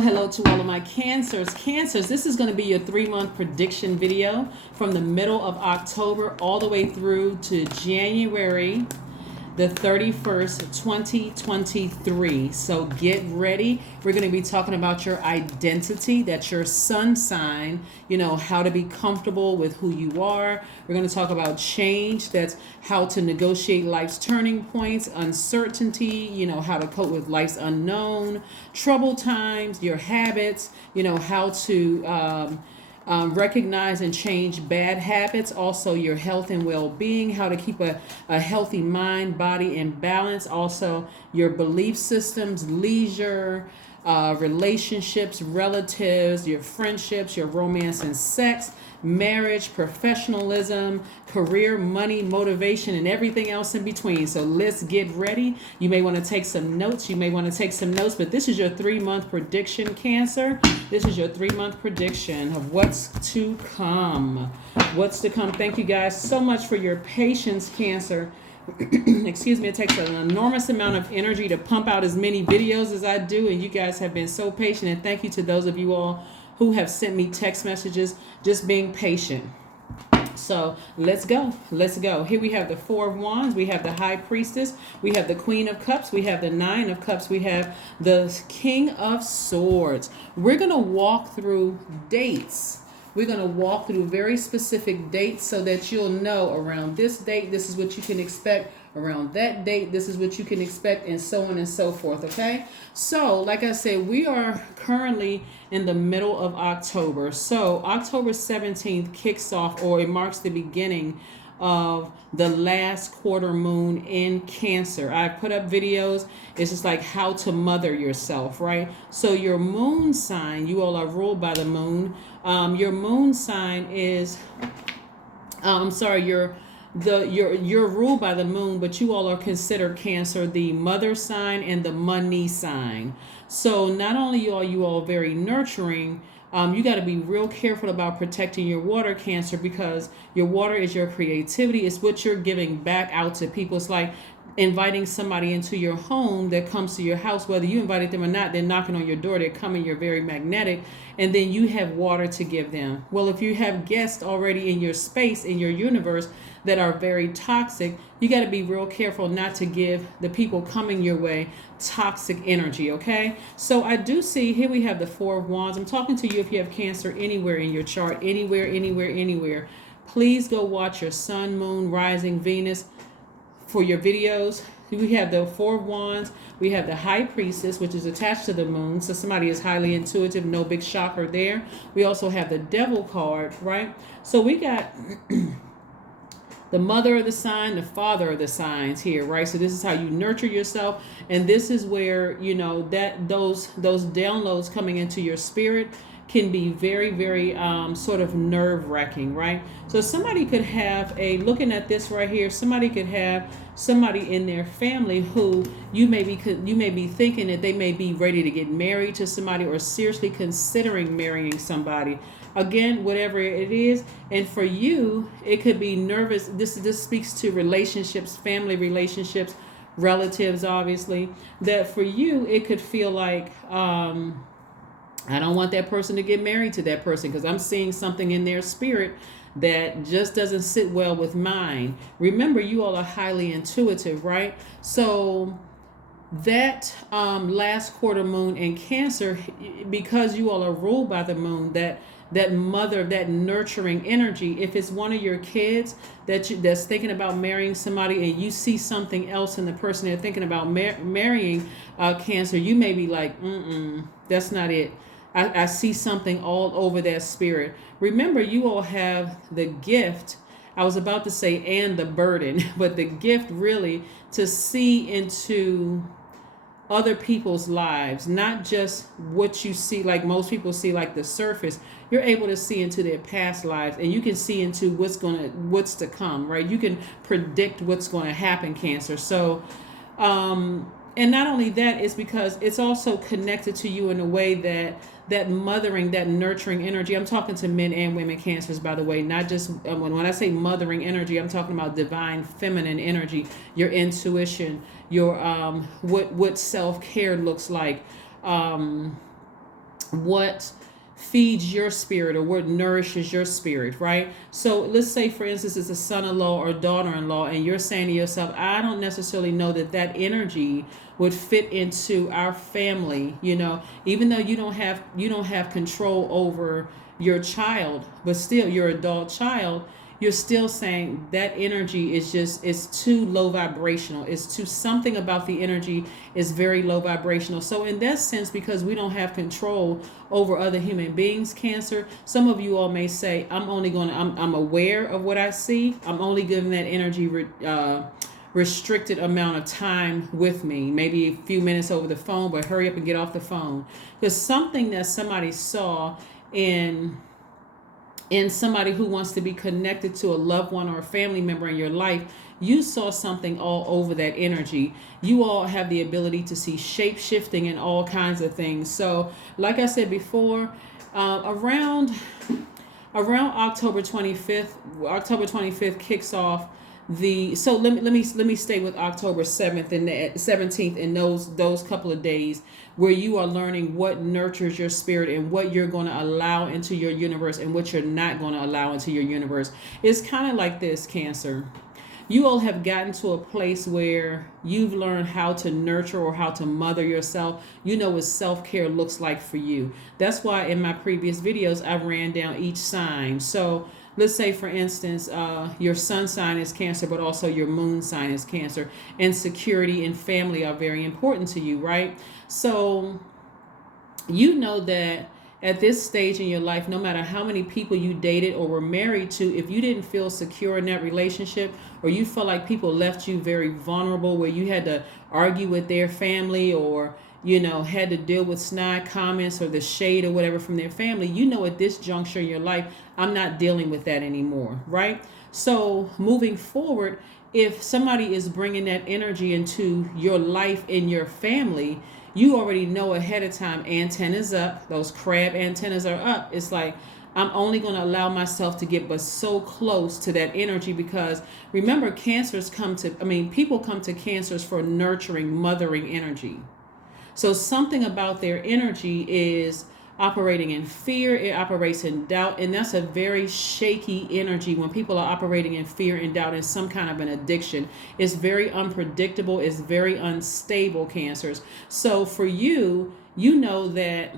Hello to all of my cancers. Cancers, this is going to be your 3-month prediction video from the middle of October all the way through to January the 31st, 2023. So get ready. We're going to be talking about your identity, that's your sun sign, how to be comfortable with who you are. We're going to talk about change, that's how to negotiate life's turning points, uncertainty, how to cope with life's unknown, trouble times, your habits, how to recognize and change bad habits, also your health and well-being, how to keep a healthy mind, body, and balance, also your belief systems, leisure, relationships, relatives, your friendships, your romance and sex, marriage, professionalism, career, money, motivation, and everything else in between. So let's get ready. You may want to take some notes. But this is your 3-month prediction, Cancer. This is your 3-month prediction of what's to come. Thank you guys so much for your patience, Cancer. Excuse me, it takes an enormous amount of energy to pump out as many videos as I do, and you guys have been so patient. And thank you to those of you all who have sent me text messages, just being patient. So let's go. Here we have the 4 of Wands, we have the High Priestess, we have the Queen of Cups, we have the 9 of Cups, we have the King of Swords. We're going to walk through dates. We're going to walk through very specific dates so that you'll know around this date, this is what you can expect. Around that date, this is what you can expect, and so on and so forth, okay? So, like I said, we are currently in the middle of October. So, October 17th kicks off, or it marks the beginning of the last quarter moon in Cancer. I put up videos. It's just like how to mother yourself, right? So your moon sign, you all are ruled by the moon. Your moon sign is, you're ruled by the moon, but you all are considered, Cancer, the mother sign and the money sign. So not only are you all very nurturing, you got to be real careful about protecting your water, Cancer, because your water is your creativity. It's what you're giving back out to people. It's like inviting somebody into your home that comes to your house, whether you invited them or not. They're knocking on your door, they're coming, you're very magnetic, and then you have water to give them. Well, if you have guests already in your space, in your universe, that are very toxic, you got to be real careful not to give the people coming your way toxic energy, okay? So I do see here we have the 4 of Wands. I'm talking to you if you have Cancer anywhere in your chart, anywhere. Please go watch your sun, moon, rising, Venus for your videos. We have the 4 of Wands. We have the High Priestess, which is attached to the moon. So somebody is highly intuitive, no big shocker there. We also have the Devil card, right? So we got the mother of the sign, the father of the signs here, right? So this is how you nurture yourself. And this is where, that those downloads coming into your spirit can be very, very sort of nerve-wracking, right? So somebody could have looking at this right here, somebody could have somebody in their family who you may be thinking that they may be ready to get married to somebody or seriously considering marrying somebody. Again, whatever it is. And for you, it could be nervous. This speaks to relationships, family relationships, relatives, obviously. That for you, it could feel like, I don't want that person to get married to that person because I'm seeing something in their spirit that just doesn't sit well with mine. Remember, you all are highly intuitive, right? So that last quarter moon in Cancer, because you all are ruled by the moon, that mother, that nurturing energy, if it's one of your kids that's thinking about marrying somebody and you see something else in the person they're thinking about marrying, Cancer, you may be like, that's not it. I see something all over that spirit. Remember, you all have the gift, I was about to say, and the burden, but the gift really to see into other people's lives, not just what you see, like most people see, like the surface. You're able to see into their past lives, and you can see into what's to come, right? You can predict what's going to happen, Cancer. So, and not only that, it's because it's also connected to you in a way that mothering, that nurturing energy. I'm talking to men and women Cancers, by the way, not just when I say mothering energy, I'm talking about divine feminine energy, your intuition, your what self-care looks like, what feeds your spirit or what nourishes your spirit, right? So let's say, for instance, it's a son-in-law or daughter-in-law, and you're saying to yourself, I don't necessarily know that that energy would fit into our family, even though you don't have control over your child, but still your adult child, you're still saying that energy is just, it's too low vibrational. It's too, something about the energy is very low vibrational. So in that sense, because we don't have control over other human beings, Cancer, some of you all may say, I'm aware of what I see. I'm only giving that energy restricted amount of time with me, maybe a few minutes over the phone, but hurry up and get off the phone. Because something that somebody saw in somebody who wants to be connected to a loved one or a family member in your life, you saw something all over that energy. You all have the ability to see shape shifting and all kinds of things. So like I said before, around October 25th kicks off so let me stay with October 7th and the 17th and those couple of days where you are learning what nurtures your spirit and what you're going to allow into your universe and what you're not going to allow into your universe. It's kind of like this, Cancer. You all have gotten to a place where you've learned how to nurture or how to mother yourself. You know what self-care looks like for you. That's why in my previous videos, I ran down each sign. So let's say, for instance, your sun sign is Cancer, but also your moon sign is Cancer. And security and family are very important to you, right? So you know that at this stage in your life, no matter how many people you dated or were married to, if you didn't feel secure in that relationship, or you felt like people left you very vulnerable, where you had to argue with their family, or had to deal with snide comments or the shade or whatever from their family, at this juncture in your life, I'm not dealing with that anymore, right? So moving forward, if somebody is bringing that energy into your life in your family, you already know ahead of time, antennas up, those crab antennas are up. It's like, I'm only going to allow myself to get but so close to that energy, because remember, people come to Cancers for nurturing, mothering energy. So something about their energy is operating in fear, it operates in doubt, and that's a very shaky energy. When people are operating in fear and doubt in some kind of an addiction, it's very unpredictable, it's very unstable, Cancers. So for you, you know that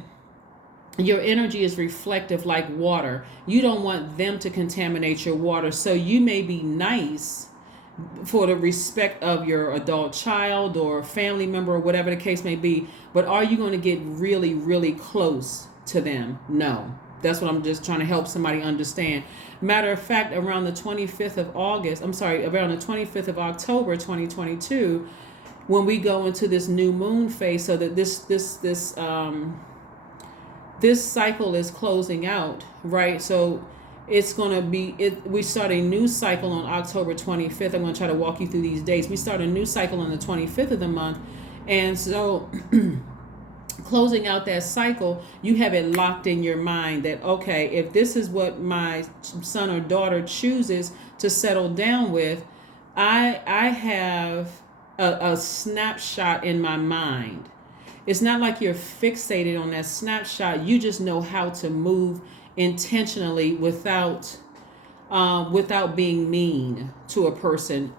your energy is reflective like water. You don't want them to contaminate your water, so you may be nice for the respect of your adult child or family member or whatever the case may be, but are you going to get really, really close to them? No. That's what I'm just trying to help somebody understand. Matter of fact, around the 25th of October 2022, when we go into this new moon phase, so that this cycle is closing out, right? So it's going to be, we start a new cycle on October 25th. I'm going to try to walk you through these dates. We start a new cycle on the 25th of the month. And so closing out that cycle, you have it locked in your mind that, okay, if this is what my son or daughter chooses to settle down with, I have a snapshot in my mind. It's not like you're fixated on that snapshot. You just know how to move intentionally without being mean to a person.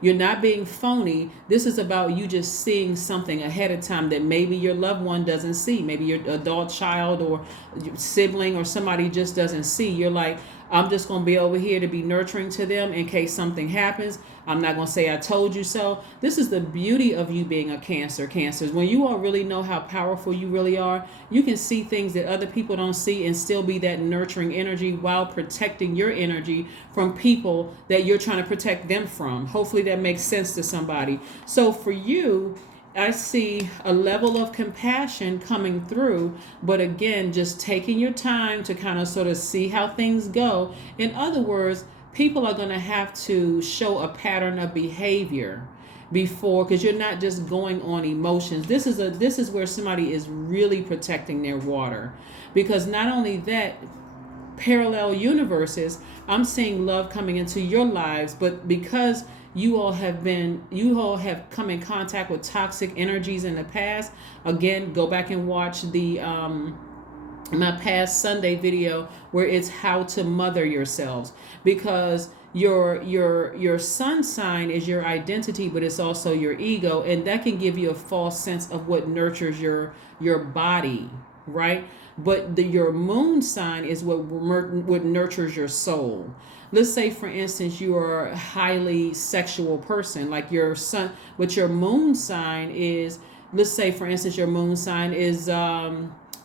You're not being phony. This is about you just seeing something ahead of time that maybe your loved one doesn't see. Maybe your adult child or your sibling or somebody just doesn't see. You're like, I'm just going to be over here to be nurturing to them in case something happens. I'm not going to say I told you so. This is the beauty of you being a Cancers. When you all really know how powerful you really are, you can see things that other people don't see and still be that nurturing energy while protecting your energy from people that you're trying to protect them from. Hopefully that makes sense to somebody. So for you, I see a level of compassion coming through, but again, just taking your time to kind of sort of see how things go. In other words, people are going to have to show a pattern of behavior before, because you're not just going on emotions. This is where somebody is really protecting their water, because not only that, parallel universes, I'm seeing love coming into your lives, but because you all have come in contact with toxic energies in the past. Again, go back and watch the my past Sunday video where it's how to mother yourselves, because your sun sign is your identity, but it's also your ego, and that can give you a false sense of what nurtures your body, right? But your moon sign is what nurtures your soul. Let's say, for instance, you are a highly sexual person, like your sun, but your moon sign is, let's say, for instance, your moon sign is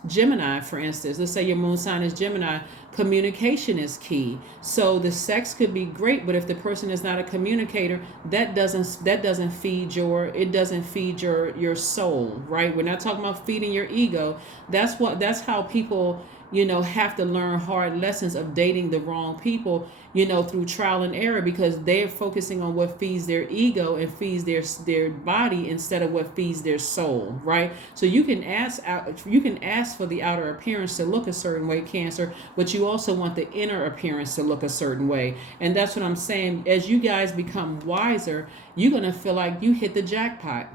Gemini, for instance. Let's say your moon sign is Gemini. Communication is key. So the sex could be great, but if the person is not a communicator, that doesn't feed your soul, right? We're not talking about feeding your ego. That's how people, have to learn hard lessons of dating the wrong people, through trial and error, because they're focusing on what feeds their ego and feeds their body instead of what feeds their soul, right? So you can ask for the outer appearance to look a certain way, Cancer, but you also want the inner appearance to look a certain way. And that's what I'm saying. As you guys become wiser, you're going to feel like you hit the jackpot.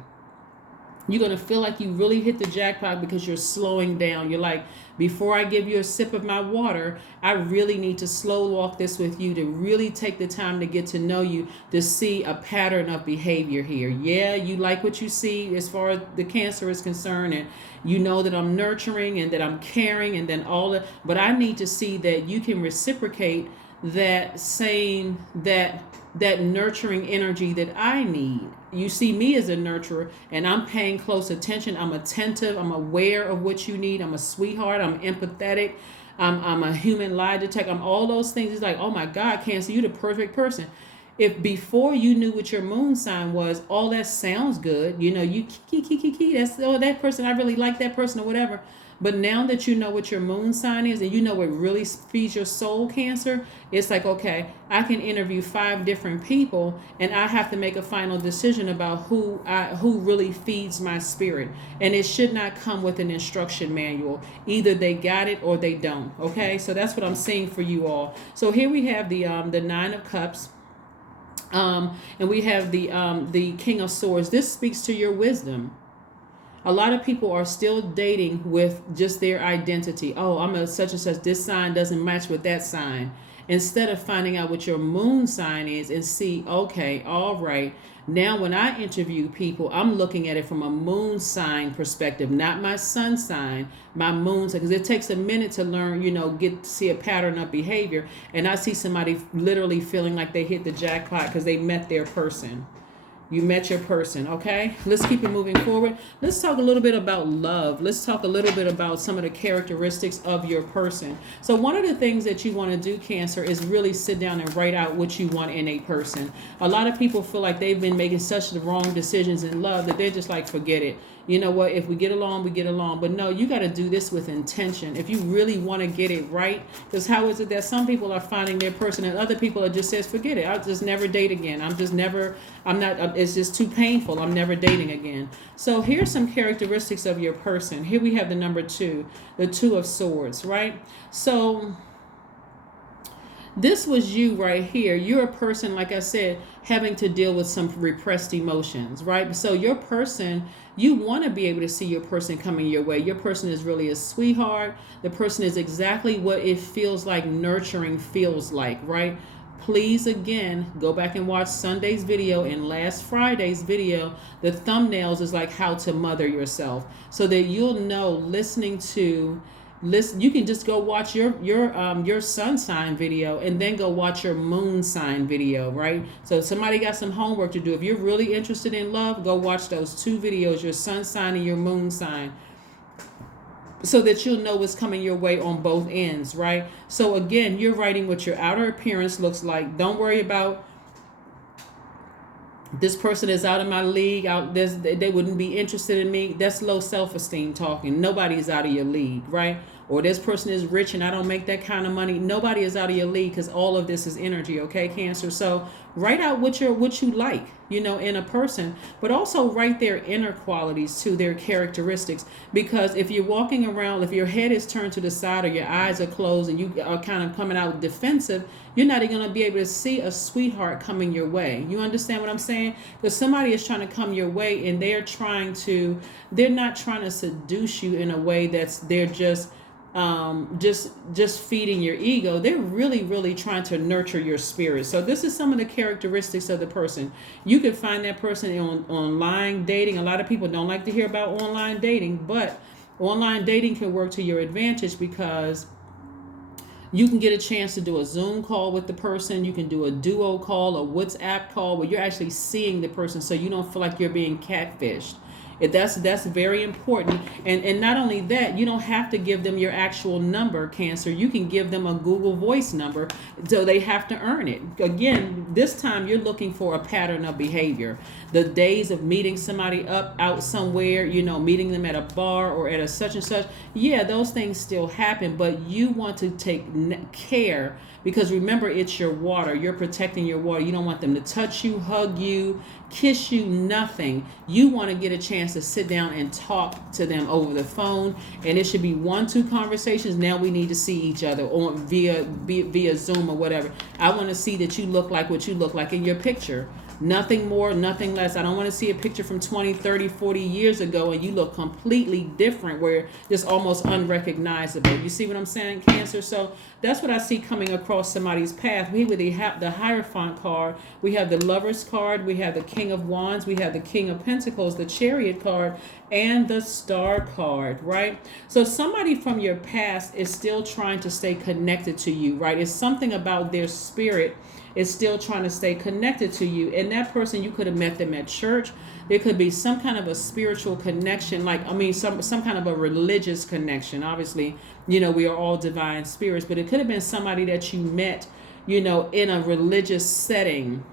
You're going to feel like you really hit the jackpot because you're slowing down. You're like, before I give you a sip of my water, I really need to slow walk this with you, to really take the time to get to know you, to see a pattern of behavior here. Yeah, you like what you see as far as the Cancer is concerned, and you know that I'm nurturing and that I'm caring and then all that, but I need to see that you can reciprocate that nurturing energy that I need. You see me as a nurturer, and I'm paying close attention. I'm attentive. I'm aware of what you need. I'm a sweetheart. I'm empathetic. I'm a human lie detector. I'm all those things. It's like, oh my God, Cancer, you're the perfect person. If before you knew what your moon sign was, all that sounds good. You kiki, that's, oh, that person, I really like that person or whatever. But now that you know what your moon sign is and you know what really feeds your soul, Cancer, it's like, okay, I can interview 5 different people and I have to make a final decision about who really feeds my spirit. And it should not come with an instruction manual. Either they got it or they don't. Okay, so that's what I'm seeing for you all. So here we have the 9 of Cups. And we have the King of Swords. This speaks to your wisdom. A lot of people are still dating with just their identity. Oh, I'm a such and such. This sign doesn't match with that sign. Instead of finding out what your moon sign is and see, okay, all right. Now, when I interview people, I'm looking at it from a moon sign perspective, not my sun sign, my moon sign. Because it takes a minute to learn, get to see a pattern of behavior. And I see somebody literally feeling like they hit the jackpot because they met their person. You met your person, okay? Let's keep it moving forward. Let's talk a little bit about love. Let's talk a little bit about some of the characteristics of your person. So one of the things that you want to do, Cancer, is really sit down and write out what you want in a person. A lot of people feel like they've been making such the wrong decisions in love that they're just like, forget it. You know what? If we get along, we get along. But no, you got to do this with intention. If you really want to get it right, because how is it that some people are finding their person and other people are just says, forget it. I'll just never date again. It's just too painful. I'm never dating again. So here's some characteristics of your person. Here we have the number 2, the 2 of Swords, right? So this was you right here. You're a person, like I said, having to deal with some repressed emotions, right? So your person, you want to be able to see your person coming your way. Your person is really a sweetheart. The person is exactly what it feels like nurturing feels like, right? Please, again, go back and watch Sunday's video and last Friday's video. The thumbnails is like how to mother yourself, so that you'll know you can just go watch your sun sign video and then go watch your moon sign video, right? So if somebody got some homework to do, if you're really interested in love, go watch those 2 videos, your sun sign and your moon sign, so that you'll know what's coming your way on both ends, right? So again, you're writing what your outer appearance looks like. Don't worry about this person is out of my league, they wouldn't be interested in me. That's low self-esteem talking. Nobody's out of your league, right? Or this person is rich and I don't make that kind of money. Nobody is out of your league, because all of this is energy, okay, Cancer? So write out what you like, in a person, but also write their inner qualities too, their characteristics. Because if you're walking around, if your head is turned to the side or your eyes are closed and you are kind of coming out defensive, you're not going to be able to see a sweetheart coming your way. You understand what I'm saying? Because somebody is trying to come your way and they're not trying to seduce you in a way they're just just feeding your ego. They're really trying to nurture your spirit. So this is some of the characteristics of the person. You can find that person on online dating. A lot of people don't like to hear about online dating, but online dating can work to your advantage because you can get a chance to do a Zoom call with the person. You can do a duo call, a WhatsApp call where you're actually seeing the person, so you don't feel like you're being catfished. That's very important. And not only that, you don't have to give them your actual number, Cancer. You can give them a Google Voice number, so they have to earn it. Again, this time you're looking for a pattern of behavior. The days of meeting somebody up out somewhere, meeting them at a bar or at a such and such, yeah, those things still happen, but you want to take care, because remember, it's your water. You're protecting your water. You don't want them to touch you, hug you, kiss you, nothing. You want to get a chance to sit down and talk to them over the phone, and it should be 1-2 conversations. Now we need to see each other on via Zoom or whatever. I want to see that you look like what you look like in your picture. Nothing more, nothing less. I don't want to see a picture from 20, 30, 40 years ago and you look completely different, where it's almost unrecognizable. You see what I'm saying, Cancer? So that's what I see coming across somebody's path. We have the Hierophant card. We have the Lover's card. We have the King of Wands. We have the King of Pentacles, the Chariot card, and the Star card, right? So somebody from your past is still trying to stay connected to you, right? It's something about their spirit is still trying to stay connected to you. And that person, you could have met them at church. There could be some kind of a spiritual connection, some kind of a religious connection. Obviously, we are all divine spirits, but it could have been somebody that you met, in a religious setting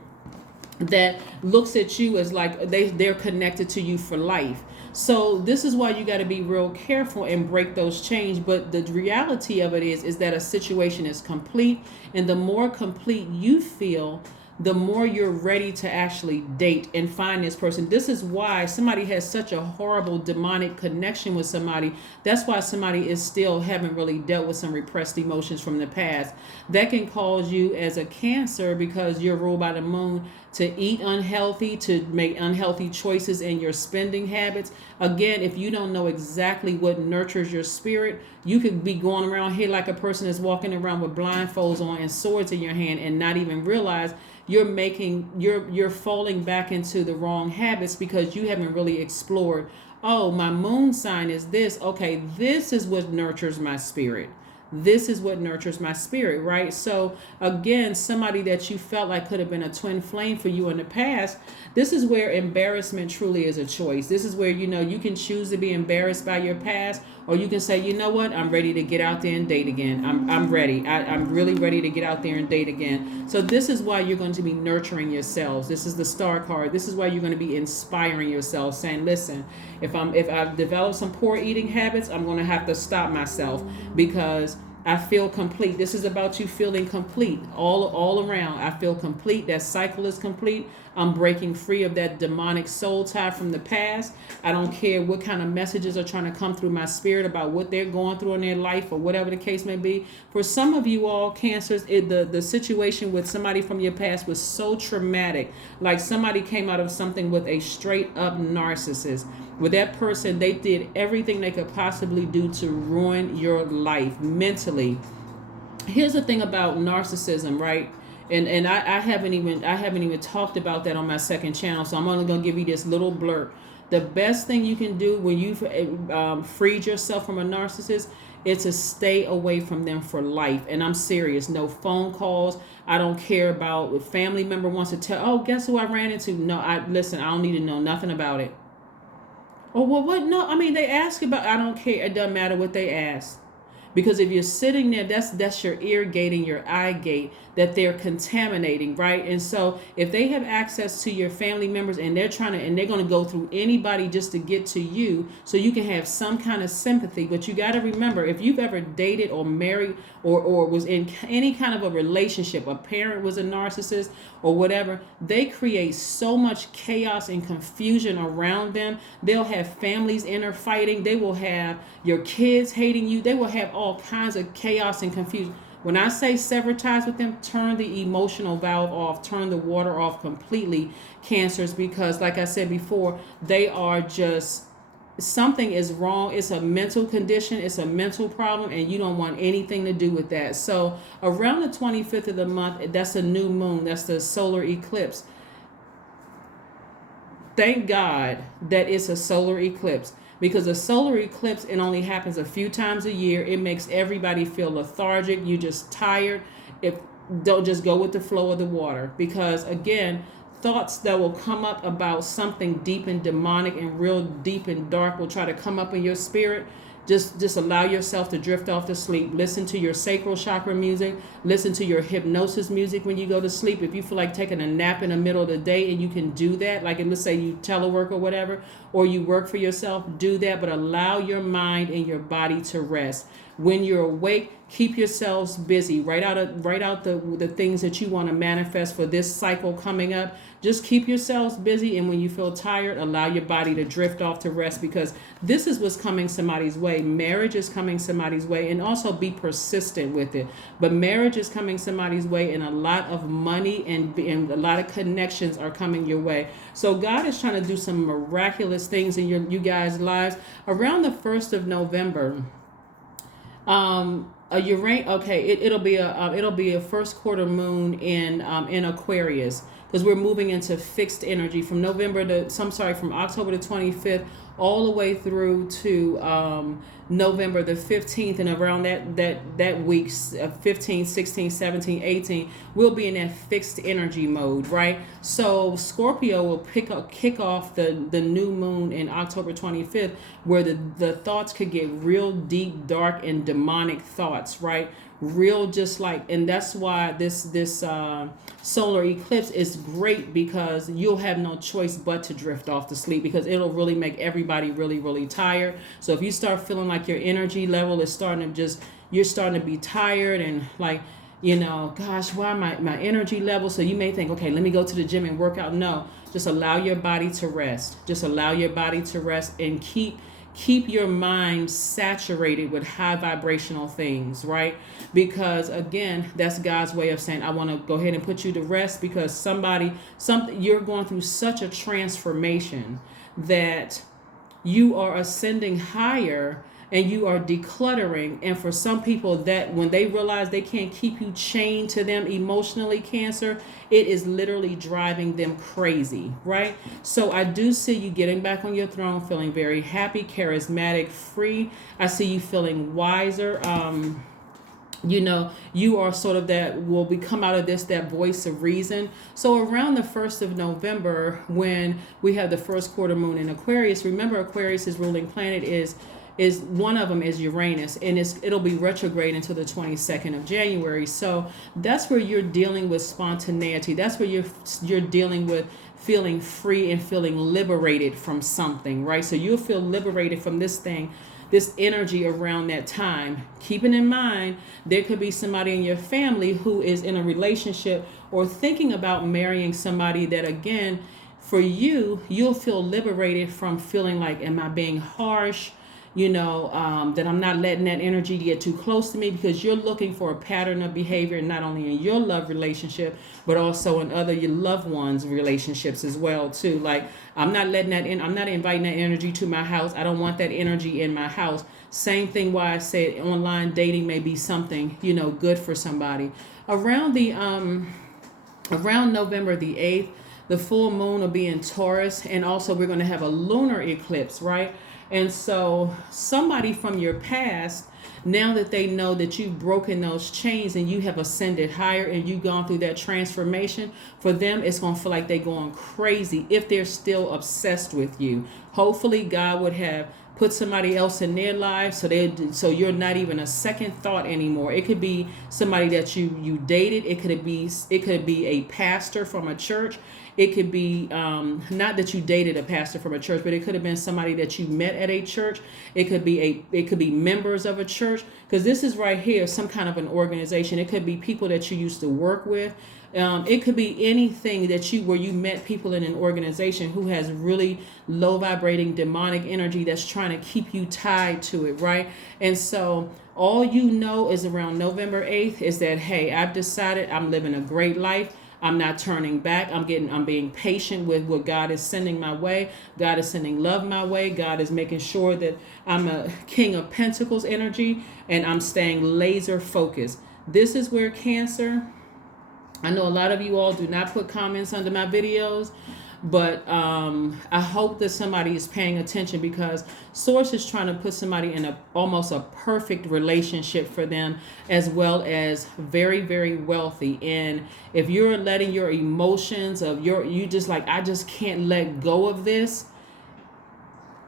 that looks at you as like they're connected to you for life. So this is why you got to be real careful and break those chains. But the reality of it is that a situation is complete, and the more complete you feel, the more you're ready to actually date and find this person. This is why somebody has such a horrible demonic connection with somebody. That's why somebody is still haven't really dealt with some repressed emotions from the past. That can cause you as a Cancer, because you're ruled by the moon, to eat unhealthy, to make unhealthy choices in your spending habits. Again, if you don't know exactly what nurtures your spirit, you could be going around here like a person is walking around with blindfolds on and swords in your hand and not even realize you're falling back into the wrong habits because you haven't really explored. Oh, my moon sign is this. Okay, this is what nurtures my spirit. This is what nurtures my spirit, right? So again, somebody that you felt like could have been a twin flame for you in the past, this is where embarrassment truly is a choice. This is where, you can choose to be embarrassed by your past, or you can say, you know what, I'm ready to get out there and date again. I'm ready. I'm really ready to get out there and date again. So this is why you're going to be nurturing yourselves. This is the Star card. This is why you're going to be inspiring yourself, saying, listen, if I've developed some poor eating habits, I'm going to have to stop myself because I feel complete. This is about you feeling complete all around. I feel complete. That cycle is complete. I'm breaking free of that demonic soul tie from the past. I don't care what kind of messages are trying to come through my spirit about what they're going through in their life or whatever the case may be. For some of you all, Cancers, the situation with somebody from your past was so traumatic. Like somebody came out of something with a straight up narcissist. With that person, they did everything they could possibly do to ruin your life mentally. Here's the thing about narcissism, right? And I haven't even talked about that on my second channel, so I'm only gonna give you this little blurb. The best thing you can do when you've freed yourself from a narcissist is to stay away from them for life. And I'm serious. No phone calls. I don't care about if family member wants to tell, oh, guess who I ran into? No, listen, I don't need to know nothing about it. Oh, well, what? No, I mean, they ask about, I don't care. It doesn't matter what they ask. Because if you're sitting there, that's your ear gating, your eye gate that they're contaminating, right? And so if they have access to your family members and they're going to go through anybody just to get to you so you can have some kind of sympathy. But you got to remember, if you've ever dated or married or was in any kind of a relationship, a parent was a narcissist or whatever, they create so much chaos and confusion around them. They'll have families interfighting. They will have your kids hating you. They will have all kinds of chaos and confusion. When I say sever ties with them, turn the emotional valve off, turn the water off completely, Cancers, because like I said before, they are just something is wrong. It's a mental condition, it's a mental problem, and you don't want anything to do with that. So around the 25th of the month, that's a new moon, that's the solar eclipse. Thank God that it's a solar eclipse, because a solar eclipse, it only happens a few times a year. It makes everybody feel lethargic. You just tired. If don't just go with the flow of the water, because again, thoughts that will come up about something deep and demonic and real deep and dark will try to come up in your spirit. Just allow yourself to drift off to sleep. Listen to your sacral chakra music. Listen to your hypnosis music when you go to sleep. If you feel like taking a nap in the middle of the day, and you can do that, like let's say you telework or whatever, or you work for yourself, do that, but allow your mind and your body to rest. When you're awake, keep yourselves busy. Write out the things that you want to manifest for this cycle coming up. Just keep yourselves busy, and when you feel tired, allow your body to drift off to rest, because this is what's coming somebody's way. Marriage is coming somebody's way, and also be persistent with it. But marriage is coming somebody's way, and a lot of money and a lot of connections are coming your way. So God is trying to do some miraculous things in you guys' lives. Around the 1st of November, a Uranus, okay, it'll be a first quarter moon in Aquarius, because we're moving into fixed energy from from October the 25th all the way through to November the 15th, and around that week, 15, 16, 17, 18, we'll be in that fixed energy mode, right? So Scorpio will kick off the new moon in October 25th, where the thoughts could get real deep, dark, and demonic thoughts, right? Real, just like, and that's why this solar eclipse is great, because you'll have no choice but to drift off to sleep, because it'll really make everybody really, really tired. So if you start feeling like your energy level is you're starting to be tired, and like, gosh, why my energy level? So you may think, okay, let me go to the gym and work out. No, just allow your body to rest. Just allow your body to rest, and keep your mind saturated with high vibrational things, right? Because again, that's God's way of saying, I want to go ahead and put you to rest, because you're going through such a transformation that you are ascending higher, and you are decluttering. And for some people, that when they realize they can't keep you chained to them emotionally, Cancer, it is literally driving them crazy, right? So I do see you getting back on your throne, feeling very happy, charismatic, free. I see you feeling wiser. You are sort of will come out of this, that voice of reason. So around the 1st of November, when we have the first quarter moon in Aquarius, remember Aquarius's ruling planet is one of them is Uranus, and it'll be retrograde until the 22nd of January. So that's where you're dealing with spontaneity. That's where you're dealing with feeling free and feeling liberated from something, right? So you'll feel liberated from this energy around that time. Keeping in mind, there could be somebody in your family who is in a relationship or thinking about marrying somebody that, again, for you'll feel liberated from feeling like, am I being harsh? That I'm not letting that energy get too close to me, because you're looking for a pattern of behavior, not only in your love relationship, but also in your loved ones' relationships as well too. Like, I'm not letting that in. I'm not inviting that energy to my house. I don't want that energy in my house. Same thing why I said online dating may be something, good for somebody. Around November the 8th, the full moon will be in Taurus, and also we're going to have a lunar eclipse, right? And so somebody from your past, now that they know that you've broken those chains and you have ascended higher and you've gone through that transformation, for them, it's going to feel like they're going crazy if they're still obsessed with you. Hopefully God would have put somebody else in their lives, so you're not even a second thought anymore. It could be somebody that you dated. It could be a pastor from a church. It could be not that you dated a pastor from a church, but it could have been somebody that you met at a church. It could be members of a church, because this is right here, some kind of an organization. It could be people that you used to work with. It could be anything where you met people in an organization who has really low vibrating demonic energy that's trying to keep you tied to it, right? And so all is around November 8th is that, hey, I've decided I'm living a great life. I'm not turning back. I'm being patient with what God is sending my way. God is sending love my way. God is making sure that I'm a King of Pentacles energy, and I'm staying laser focused. This is where Cancer, I know a lot of you all do not put comments under my videos, but I hope that somebody is paying attention, because Source is trying to put somebody in almost a perfect relationship for them, as well as very, very wealthy. And if you're letting your emotions you just like, I just can't let go of this,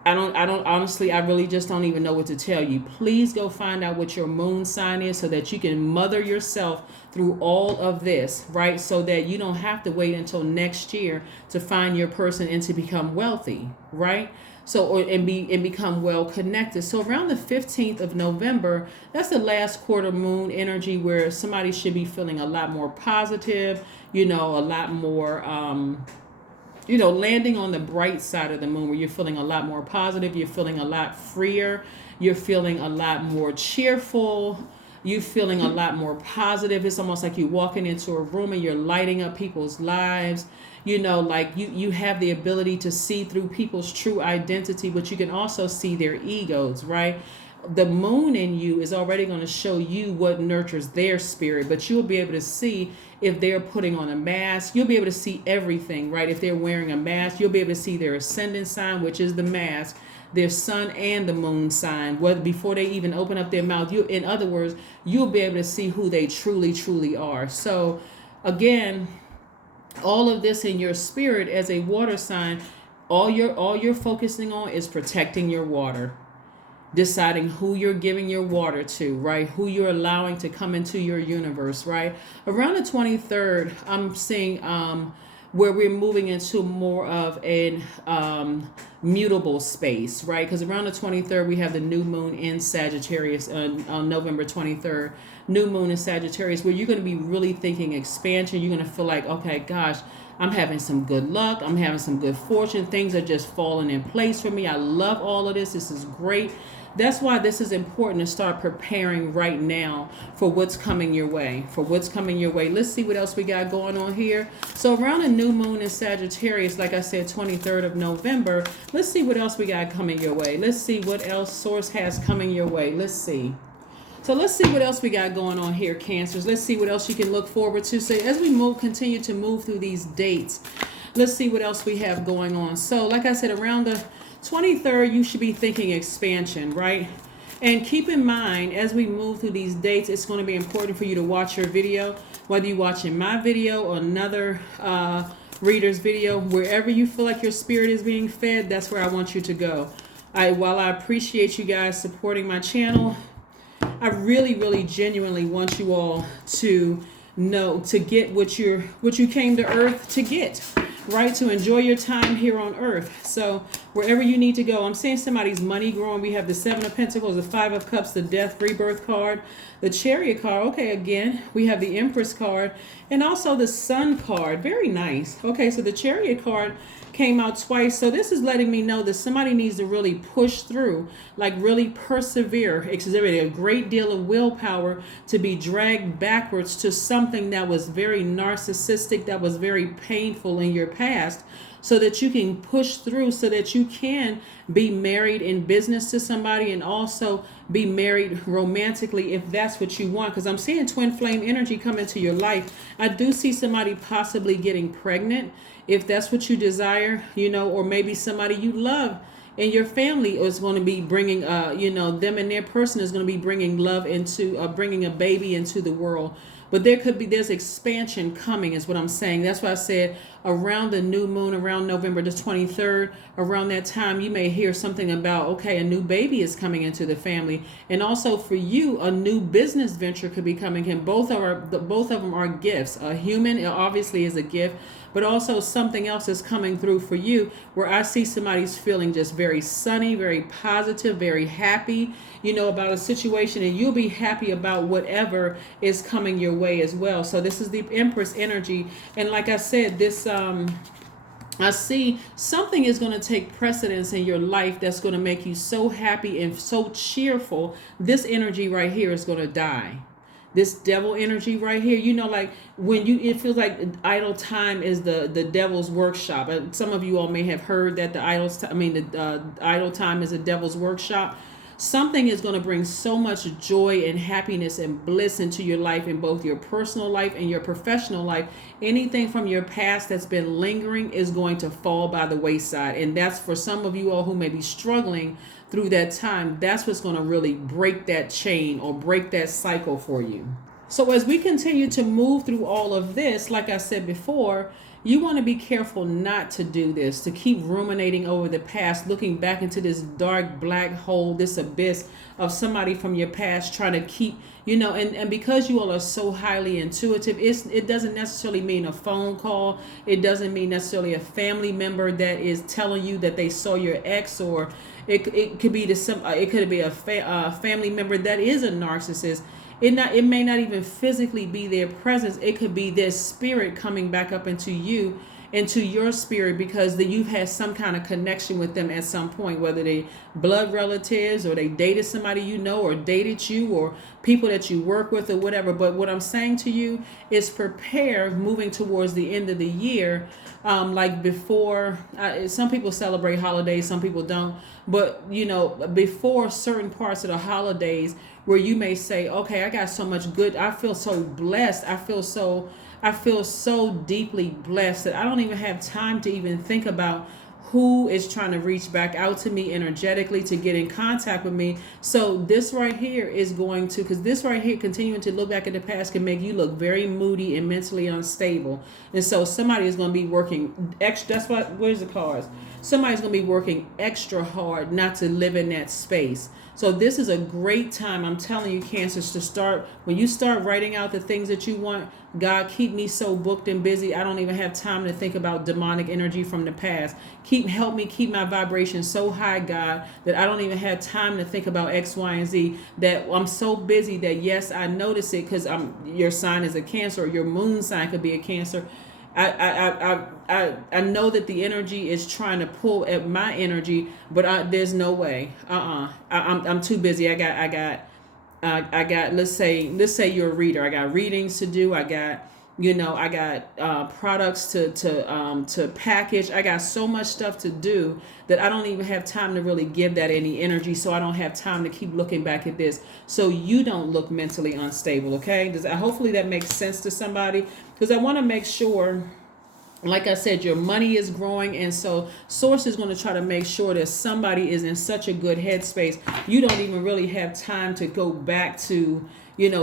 I don't honestly, I really just don't even know what to tell you. Please go find out what your moon sign is, so that you can mother yourself through all of this, right? So that you don't have to wait until next year to find your person and to become wealthy, right? So, and become well connected. So around the 15th of November, that's the last quarter moon energy, where somebody should be feeling a lot more positive, a lot more, landing on the bright side of the moon, where you're feeling a lot more positive, you're feeling a lot freer, you're feeling a lot more cheerful, you're feeling a lot more positive. It's almost like you're walking into a room and you're lighting up people's lives. Like you have the ability to see through people's true identity, but you can also see their egos, right? The moon in you is already going to show you what nurtures their spirit, but you'll be able to see if they're putting on a mask. You'll be able to see everything, right? If they're wearing a mask, you'll be able to see their ascendant sign, which is the mask, their sun and the moon sign, before they even open up their mouth. In other words, you'll be able to see who they truly, truly are. So again, all of this in your spirit as a water sign, all you're focusing on is protecting your water. Deciding who you're giving your water to, right? Who you're allowing to come into your universe, right? Around the 23rd, I'm seeing where we're moving into more of an mutable space, right? Because around the 23rd, we have the new moon in Sagittarius on November 23rd. New moon in Sagittarius, where you're going to be really thinking expansion. You're going to feel like, okay, gosh, I'm having some good luck. I'm having some good fortune. Things are just falling in place for me. I love all of this. This is great. That's why this is important to start preparing right now for what's coming your way. Let's see what else we got going on here. So around the new moon in Sagittarius, like I said, 23rd of November, let's see what else we got coming your way. Let's see what else Source has coming your way. Let's see. So let's see what else we got going on here, Cancers. Let's see what else you can look forward to. So as we continue to move through these dates, let's see what else we have going on. So like I said, around the 23rd, you should be thinking expansion, right? And keep in mind, as we move through these dates, it's going to be important for you to watch your video, whether you're watching my video or another reader's video. Wherever you feel like your spirit is being fed, that's where I want you to go. While I appreciate you guys supporting my channel, I really, really genuinely want you all to know, to get what you came to Earth to get, right? To enjoy your time here on Earth. So wherever you need to go, I'm seeing somebody's money growing. We have the 7 of Pentacles, the 5 of Cups, the Death Rebirth card, the Chariot card. Okay, again, we have the Empress card and also the Sun card. Very nice. Okay, so the Chariot card came out twice. So this is letting me know that somebody needs to really push through, like really persevere, exhibit a great deal of willpower to be dragged backwards to something that was very narcissistic, that was very painful in your past, so that you can push through, so that you can be married in business to somebody and also be married romantically if that's what you want. Because I'm seeing twin flame energy come into your life. I do see somebody possibly getting pregnant if that's what you desire, or maybe somebody you love and your family is going to be bringing, them and their person is going to be bringing love into, bringing a baby into the world. But there's expansion coming is what I'm saying. That's why I said around the new moon, around November the 23rd, around that time, you may hear something about, okay, a new baby is coming into the family. And also for you, a new business venture could be coming in. Both of them are gifts. A human obviously is a gift, but also something else is coming through for you, where I see somebody's feeling just very sunny, very positive, very happy, about a situation, and you'll be happy about whatever is coming your way as well. So this is the Empress energy. And like I said, this I see something is going to take precedence in your life that's going to make you so happy and so cheerful. This energy right here is going to die. this devil energy right here. You know, like when you, it feels like idle time is the devil's workshop. Some of you all may have heard that the idle time is a devil's workshop. Something is going to bring so much joy and happiness and bliss into your life, in both your personal life and your professional life. Anything from your past that's been lingering is going to fall by the wayside. And that's for some of you all who may be struggling through that time. That's what's going to really break that chain or break that cycle for you. So as we continue to move through all of this, like I said before, you want to be careful not to do this, to keep ruminating over the past, looking back into this dark black hole, this abyss of somebody from your past, trying to keep, and because you all are so highly intuitive, it doesn't necessarily mean a phone call. It doesn't mean necessarily a family member that is telling you that they saw your ex, or it could be a family member that is a narcissist. It may not even physically be their presence. It could be their spirit coming back up into you, into your spirit, because you've had some kind of connection with them at some point, whether they blood relatives or they dated somebody or dated you, or people that you work with or whatever. But what I'm saying to you is prepare, moving towards the end of the year. Like before, some people celebrate holidays, some people don't. But, before certain parts of the holidays, where you may say, okay, I got so much good. I feel so blessed. I feel so deeply blessed that I don't even have time to even think about who is trying to reach back out to me energetically to get in contact with me. So this right here is going to, because this right here, continuing to look back at the past, can make you look very moody and mentally unstable. And so somebody is going to be working extra. That's what, where's the cards? Somebody's going to be working extra hard not to live in that space. So this is a great time, I'm telling you, Cancers, to start. When you start writing out the things that you want, God, keep me so booked and busy, I don't even have time to think about demonic energy from the past. Help me keep my vibration so high, God, that I don't even have time to think about X, Y, and Z. That I'm so busy that, yes, I notice it, because your sign is a Cancer, or your moon sign could be a Cancer. I know that the energy is trying to pull at my energy, but there's no way. I'm too busy. I got. Let's say you're a reader. I got readings to do. I got products to package. I got so much stuff to do that I don't even have time to really give that any energy. So I don't have time to keep looking back at this. So you don't look mentally unstable. Okay. Hopefully that makes sense to somebody, because I want to make sure, like I said, your money is growing, and so Source is going to try to make sure that somebody is in such a good headspace. You don't even really have time to go back to,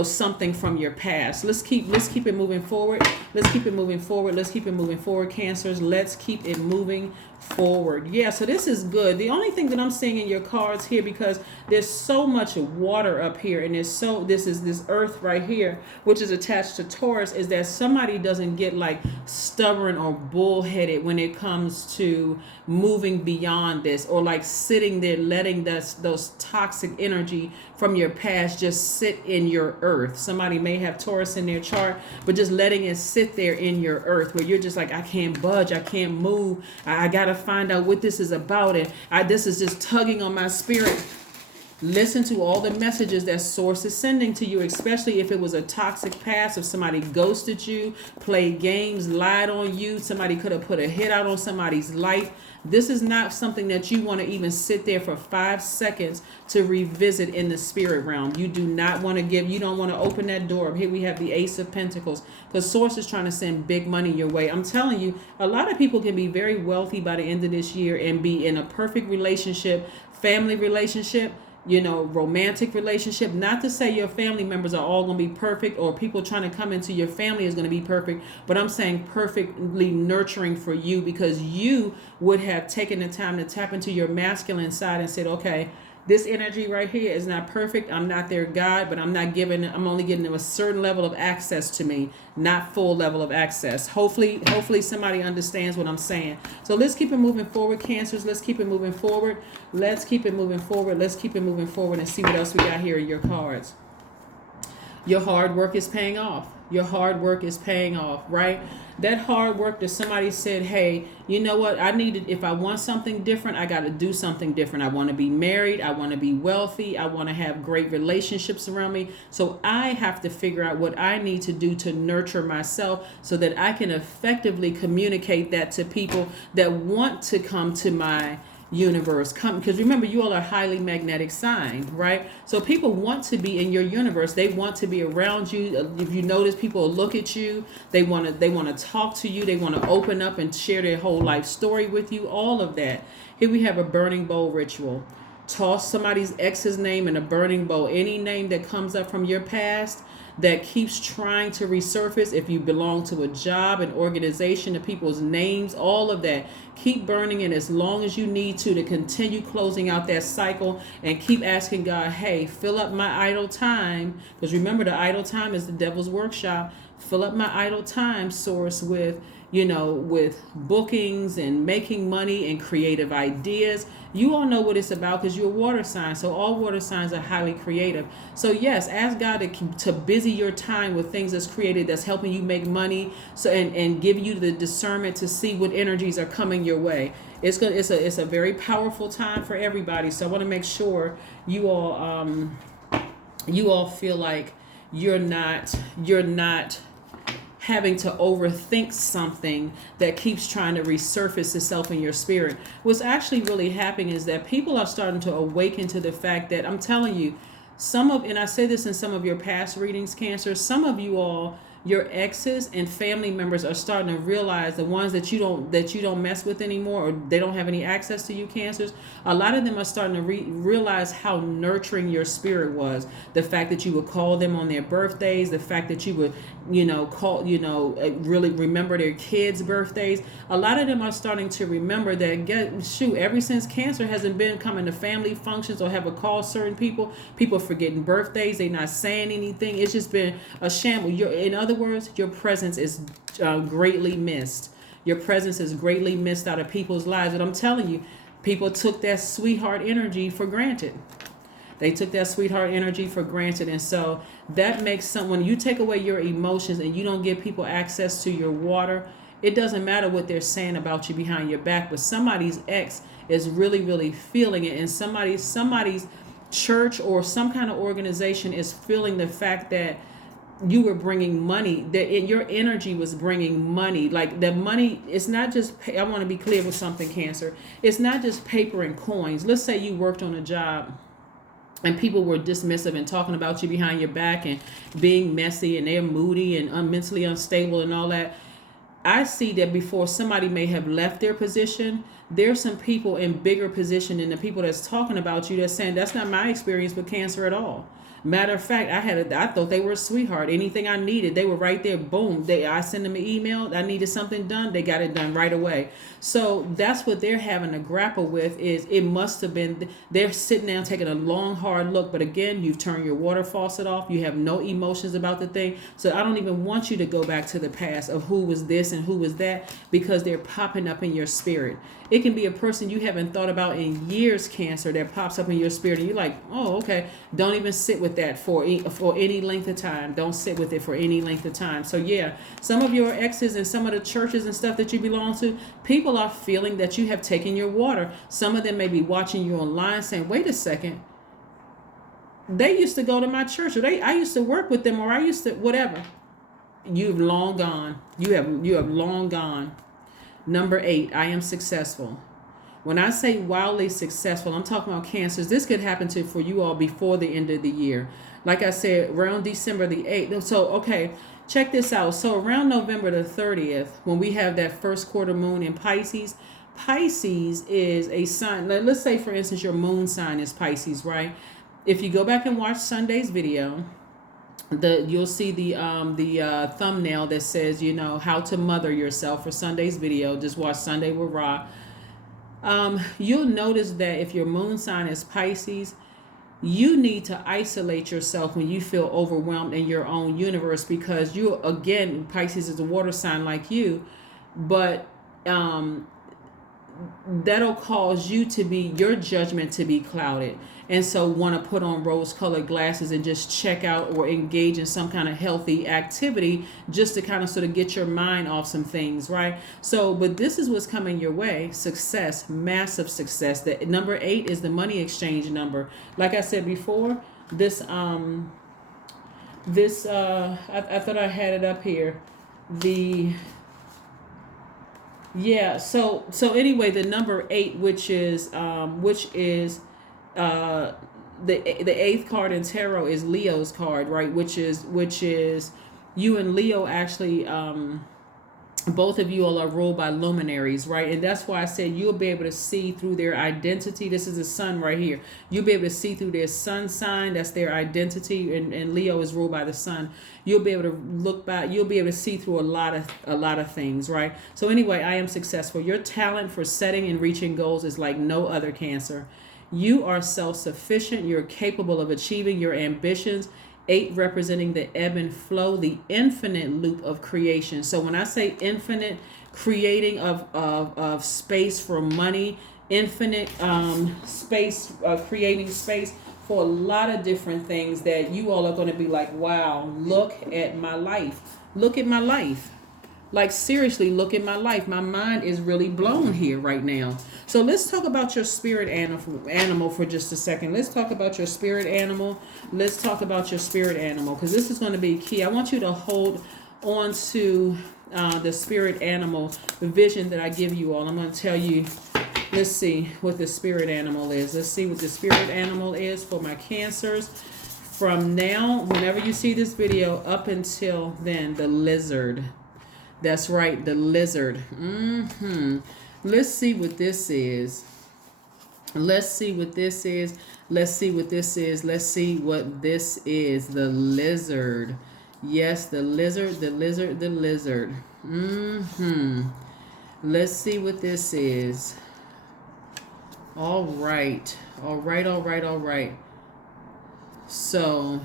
something from your past. Let's keep it moving forward. Let's keep it moving forward, Cancers. Let's keep it moving forward. Yeah, so this is good. The only thing that I'm seeing in your cards here, because there's so much water up here, and this is this earth right here, which is attached to Taurus, is that somebody doesn't get like stubborn or bullheaded when it comes to moving beyond this, or like sitting there letting those toxic energy from your past just sit in your earth. Somebody may have Taurus in their chart, but just letting it sit there in your earth, where you're just like, I can't budge, I can't move, I gotta find out what this is about, and this is just tugging on my spirit. Listen to all the messages that Source is sending to you, especially if it was a toxic past, if somebody ghosted you, played games, lied on you, somebody could have put a hit out on somebody's life. This is not something that you want to even sit there for 5 seconds to revisit in the spirit realm. You do not want to you don't want to open that door. Here we have the Ace of Pentacles, because Source is trying to send big money your way. I'm telling you, a lot of people can be very wealthy by the end of this year and be in a perfect relationship, family relationship, romantic relationship. Not to say your family members are all going to be perfect, or people trying to come into your family is going to be perfect, but I'm saying perfectly nurturing for you, because you would have taken the time to tap into your masculine side and said, okay, this energy right here is not perfect. I'm not their God, but I'm only giving them a certain level of access to me, not full level of access. Hopefully somebody understands what I'm saying. So let's keep it moving forward, Cancers. Let's keep it moving forward. Let's keep it moving forward and see what else we got here in your cards. Your hard work is paying off. Your hard work is paying off, right? That hard work that somebody said, hey, you know what? If I want something different, I got to do something different. I want to be married. I want to be wealthy. I want to have great relationships around me. So I have to figure out what I need to do to nurture myself so that I can effectively communicate that to people that want to come to my universe. Come, because remember, you all are highly magnetic sign, right? So people want to be in your universe. They want to be around you. If you notice, people will look at you. They want to talk to you. They want to open up and share their whole life story with you. All of that. Here we have a burning bowl ritual. Toss somebody's ex's name in a burning bowl. Any name that comes up from your past that keeps trying to resurface, if you belong to a job, an organization, the people's names, all of that, keep burning it as long as you need to continue closing out that cycle, and keep asking God, hey, fill up my idle time, because remember, the idle time is the devil's workshop. Fill up my idle time source with with bookings and making money and creative ideas. You all know what it's about because you're a water sign. So all water signs are highly creative. So yes, ask God to busy your time with things that's creative, that's helping you make money. So and give you the discernment to see what energies are coming your way. It's a very powerful time for everybody. So I want to make sure you all feel like you're not having to overthink something that keeps trying to resurface itself in your spirit. What's actually really happening is that people are starting to awaken to the fact that, I'm telling you, and I say this in some of your past readings, Cancer, some of you all, your exes and family members are starting to realize, the ones that you don't mess with anymore, or they don't have any access to you, Cancers, a lot of them are starting to realize how nurturing your spirit was. The fact that you would call them on their birthdays, the fact that you would really remember their kids' birthdays. A lot of them are starting to remember that, ever since Cancer hasn't been coming to family functions or have a call certain people forgetting birthdays, they're not saying anything. It's just been a shambles. In other words, your presence is greatly missed. Your presence is greatly missed out of people's lives. And I'm telling you, people took that sweetheart energy for granted. They took that sweetheart energy for granted. And so that makes when you take away your emotions and you don't give people access to your water, it doesn't matter what they're saying about you behind your back, but somebody's ex is really, really feeling it. And somebody's church or some kind of organization is feeling the fact that you were bringing money, that your energy was bringing money. Like the money, it's not just, I want to be clear with something, Cancer. It's not just paper and coins. Let's say you worked on a job and people were dismissive and talking about you behind your back and being messy, and they're moody and mentally unstable and all that. I see that before somebody may have left their position, there's some people in bigger position than the people that's talking about you that's saying, that's not my experience with Cancer at all. Matter of fact, I thought they were a sweetheart. Anything I needed, they were right there. Boom. I sent them an email. I needed something done. They got it done right away. So that's what they're having to grapple with. Is it must have been, they're sitting down taking a long, hard look. But again, you've turned your water faucet off. You have no emotions about the thing. So I don't even want you to go back to the past of who was this and who was that, because they're popping up in your spirit. It can be a person you haven't thought about in years, Cancer, that pops up in your spirit, and you're like, oh, okay. Don't even sit with that for any length of time. Don't sit with it for any length of time. So yeah, some of your exes and some of the churches and stuff that you belong to, people are feeling that you have taken your water. Some of them may be watching you online saying, wait a second, they used to go to my church, or I used to work with them, or I used to whatever. You've long gone. You have long gone. Number 8, I am successful. When I say wildly successful, I'm talking about Cancers. This could happen for you all before the end of the year. Like I said, around December the 8th. So, okay, check this out. So around November the 30th, when we have that first quarter moon in Pisces, Pisces is a sign. Let's say, for instance, your moon sign is Pisces, right? If you go back and watch Sunday's video, you'll see the thumbnail that says, how to mother yourself for Sunday's video. Just watch Sunday with Ra. You'll notice that if your moon sign is Pisces, you need to isolate yourself when you feel overwhelmed in your own universe, because Pisces is a water sign like you, but that'll cause your judgment to be clouded. and so want to put on rose colored glasses and just check out or engage in some kind of healthy activity just to kind of sort of get your mind off some things, right? So, but this is what's coming your way: success, massive success. The number 8 is the money exchange number. Like I said before, I thought I had it up here. The Yeah, so anyway, the number 8, which is uh the eighth card in tarot, is Leo's card, right? Which is you and Leo actually, both of you all are ruled by luminaries, right? And that's why I said you'll be able to see through their identity. This is the sun right here. You'll be able to see through their sun sign. That's their identity. And Leo is ruled by the sun. You'll be able to look back. You'll be able to see through a lot of things, right? So anyway, I am successful. Your talent for setting and reaching goals is like no other, Cancer. You are self-sufficient. You're capable of achieving your ambitions. 8 representing the ebb and flow, the infinite loop of creation. So when I say infinite creating of space for money, infinite space, creating space for a lot of different things, that you all are going to be like, wow, look at my life. Look at my life. Like, seriously, look at my life. My mind is really blown here right now. So let's talk about your spirit animal for just a second. Let's talk about your spirit animal. Let's talk about your spirit animal, because this is going to be key. I want you to hold on to the spirit animal, the vision that I give you all. I'm going to tell you, let's see what the spirit animal is. Let's see what the spirit animal is for my Cancers. From now, whenever you see this video, up until then, the lizard. That's right, the lizard. Let's see what this is. Let's see what this is. Let's see what this is. Let's see what this is. The lizard. Yes, the lizard, the lizard, the lizard. Let's see what this is. All right. All right, all right, all right. So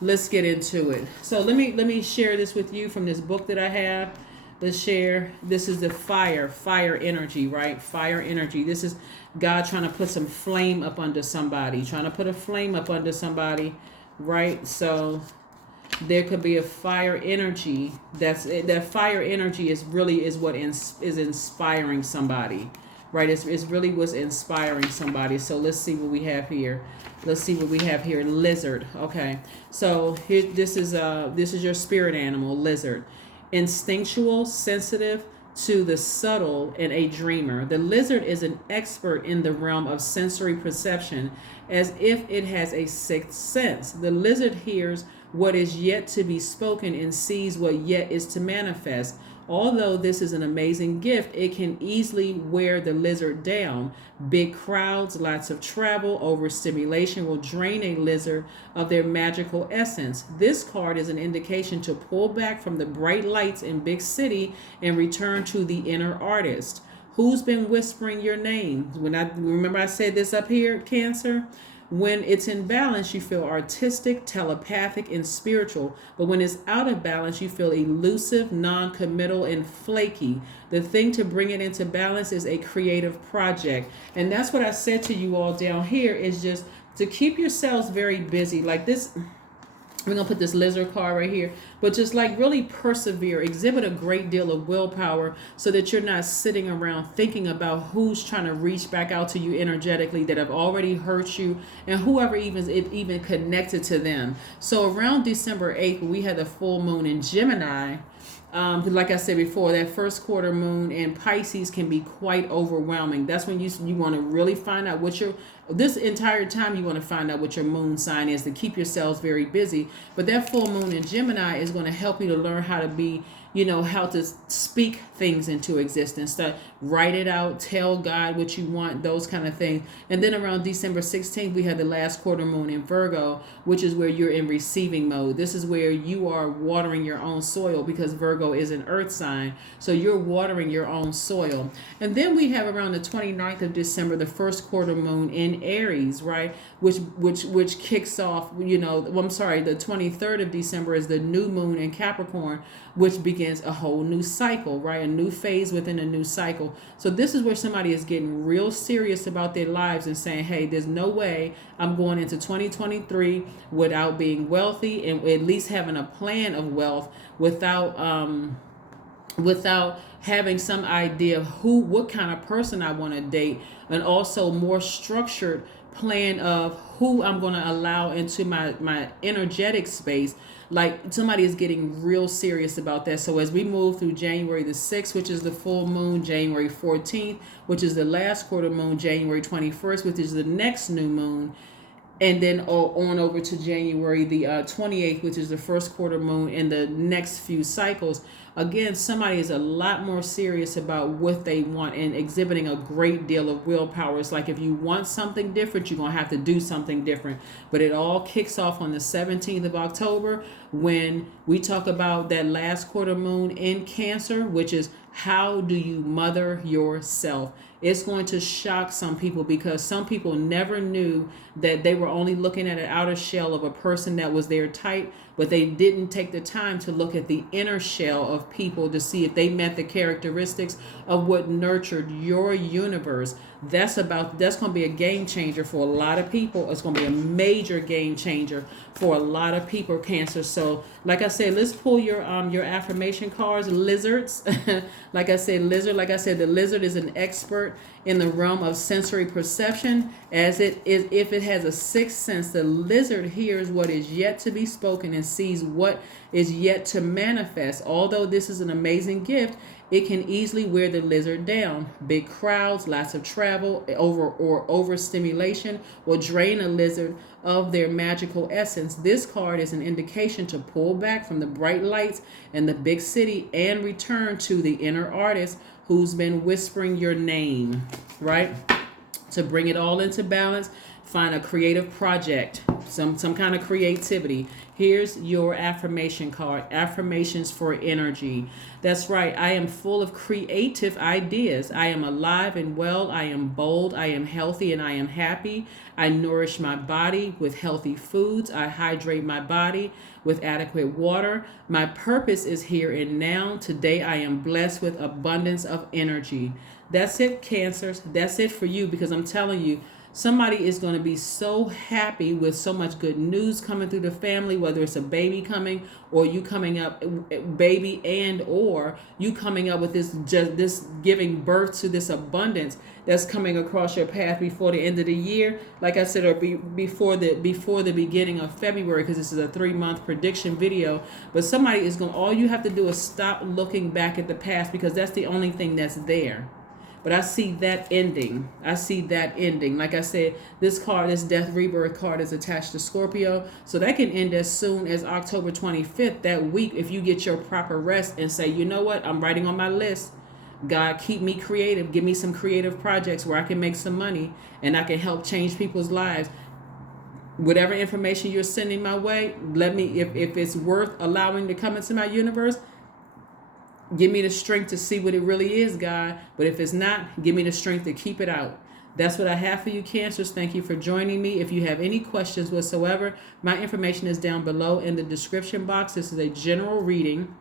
let's get into it. So let me share this with you from this book that I have. Let's share. This is the fire energy, right? Fire energy. This is God trying to put some flame up under somebody, trying to put a flame up under somebody, right? So there could be a fire energy. That fire energy is what is inspiring somebody, right? It's really what's inspiring somebody. So let's see what we have here. Let's see what we have here. Lizard. Okay. So here, this is your spirit animal, lizard. Instinctual, sensitive to the subtle, and a dreamer. The lizard is an expert in the realm of sensory perception, as if it has a sixth sense. The lizard hears what is yet to be spoken and sees what yet is to manifest. Although this is an amazing gift, it can easily wear the lizard down. Big crowds, lots of travel, overstimulation will drain a lizard of their magical essence. This card is an indication to pull back from the bright lights in big city and return to the inner artist. Who's been whispering your name? Remember I said this up here, Cancer? When it's in balance, you feel artistic, telepathic, and spiritual. But when it's out of balance, you feel elusive, non-committal, and flaky. The thing to bring it into balance is a creative project. And that's what I said to you all down here, is just to keep yourselves very busy. Like this, we're going to put this lizard card right here. But just like really persevere, exhibit a great deal of willpower so that you're not sitting around thinking about who's trying to reach back out to you energetically that have already hurt you, and whoever even connected to them. So around December 8th, we had the full moon in Gemini. Like I said before, that first quarter moon in Pisces can be quite overwhelming. That's when you want to really find out this entire time you want to find out what your moon sign is, to keep yourselves very busy. But that full moon in Gemini is going to help you to learn how to be, how to speak things into existence, to write it out, tell God what you want, those kind of things. And then around December 16th, we had the last quarter moon in Virgo, which is where you're in receiving mode. This is where you are watering your own soil, because Virgo is an earth sign. So you're watering your own soil. And then we have around the 29th of December, the first quarter moon in in Aries, right? Which kicks off, I'm sorry, the 23rd of December is the new moon in Capricorn, which begins a whole new cycle, right? A new phase within a new cycle. So this is where somebody is getting real serious about their lives and saying, hey, there's no way I'm going into 2023 without being wealthy, and at least having a plan of wealth, without having some idea of what kind of person I want to date, and also more structured plan of who I'm going to allow into my energetic space. Like, somebody is getting real serious about that. So as we move through January the 6th, which is the full moon, January 14th, which is the last quarter moon, January 21st, which is the next new moon, and then on over to January the 28th, which is the first quarter moon, in the next few cycles. Again, somebody is a lot more serious about what they want and exhibiting a great deal of willpower. It's like, if you want something different, you're going to have to do something different. But it all kicks off on the 17th of October, when we talk about that last quarter moon in Cancer, which is, how do you mother yourself? It's going to shock some people, because some people never knew that they were only looking at an outer shell of a person that was their type, but they didn't take the time to look at the inner shell of people to see if they met the characteristics of what nurtured your universe. That's going to be a game changer for a lot of people. It's going to be a major game changer for a lot of people, Cancer. So like I said, let's pull your affirmation cards, lizards. Like I said, the lizard is an expert in the realm of sensory perception. If it has a sixth sense, the lizard hears what is yet to be spoken and sees what is yet to manifest. Although this is an amazing gift, it can easily wear the lizard down. Big crowds, lots of travel, overstimulation will drain a lizard of their magical essence. This card is an indication to pull back from the bright lights and the big city and return to the inner artist who's been whispering your name, right? To bring it all into balance, find a creative project, some kind of creativity. Here's your affirmation card, affirmations for energy. That's right. I am full of creative ideas. I am alive and well. I am bold. I am healthy and I am happy. I nourish my body with healthy foods. I hydrate my body with adequate water. My purpose is here and now. Today I am blessed with abundance of energy. That's it, Cancers. That's it for you, because I'm telling you, somebody is going to be so happy with so much good news coming through the family, whether it's a baby coming, or you coming up, baby, and or you coming up with this giving birth to this abundance that's coming across your path before the end of the year. Like I said, or before the beginning of February, because this is a 3-month prediction video. But somebody is going. All you have to do is stop looking back at the past, because that's the only thing that's there. But I see that ending. Like I said, this Death Rebirth card is attached to Scorpio. So that can end as soon as October 25th, that week, if you get your proper rest and say, you know what, I'm writing on my list. God, keep me creative. Give me some creative projects where I can make some money and I can help change people's lives. Whatever information you're sending my way, let me, if it's worth allowing to come into my universe, give me the strength to see what it really is, God. But if it's not, give me the strength to keep it out. That's what I have for you, Cancers. Thank you for joining me. If you have any questions whatsoever, my information is down below in the description box. This is a general reading.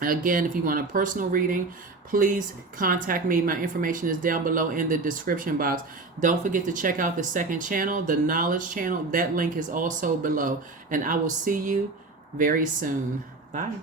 Again, if you want a personal reading, please contact me. My information is down below in the description box. Don't forget to check out the second channel, the Knowledge channel. That link is also below. And I will see you very soon. Bye.